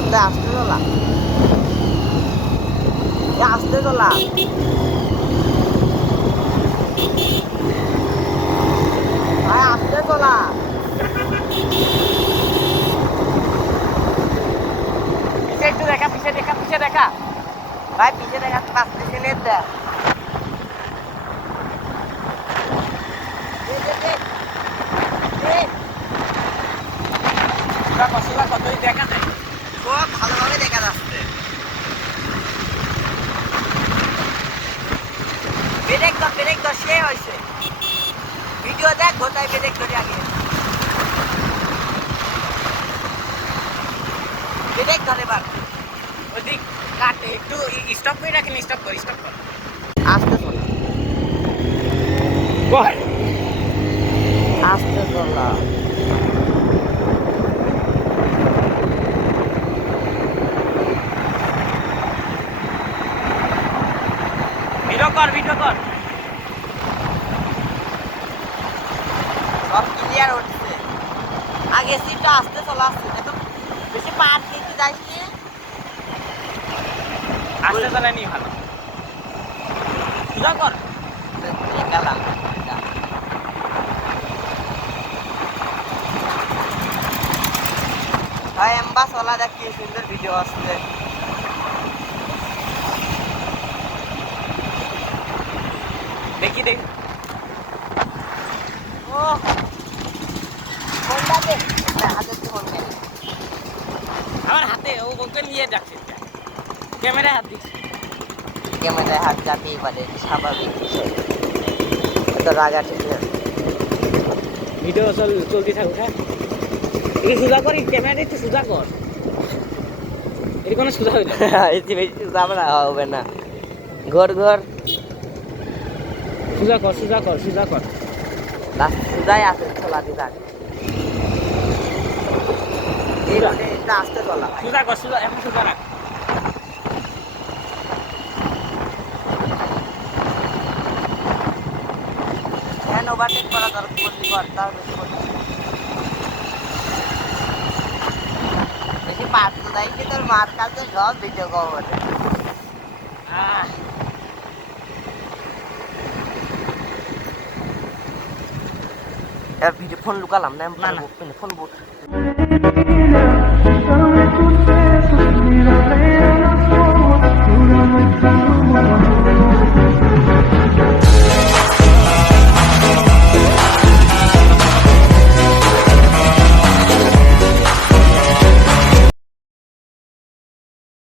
কোথায় আসতে চলা আসতে চলা ভাই আসতে চলা পিছে একটু দেখা পিছে দেখা পিছে দেখা ভাই পিছে দেখা পাঁচতে নেট দেখ কতই দেখা যায় সব ভালোভাবে দেখা যাচ্ছে ব্রেক ধর সে হয়েছে ভিডিও দেখ গোটাই ব্রেক ধরে আগে ব্রেক ধরে বার ওদিক কাটে একটু স্টপ করে রাখেন স্টপ কর আসতে চলা আসতে চলা ভিডিও কর সব ক্লিয়ার হচ্ছে আগে সিটটা আসতে চলা আসছে এখন বেশি পার দিতে যাইনি আসতে চালানি ভালো সোজা কর গেলাম ভাই এম্বা চলা দেখ কি সুন্দর ভিডিও আসছে দেখি ও কোনটা দেখ হাতে ফোন নেই আমার হাতে ওকে নিয়ে যাচ্ছে ক্যামেরায় হাত দিচ্ছে ক্যামেরায় হাত চাপিয়ে পারে স্বাভাবিক বিষয় তো রাগা ঠিক আছে ভিডিও চলতে থাকুক হ্যাঁ এই সোজা কর ক্যামেরা একটু সোজা কর এর কোনো সোজা হইল এসে বেশি আমরা হবে না ঘর সোজা কর রাস্তায় আছে চলাতে থাক এই রোডে এটা আসতে চলা সোজা এখন সোজা রাখ হ্যাঁ ওভারটেক করা দরকার করলি কর তার বেশি পারতো তাই কি তোর মার কাছে সব ভিডিও কভার ভিডিও ফোন লুকালাম না ফোন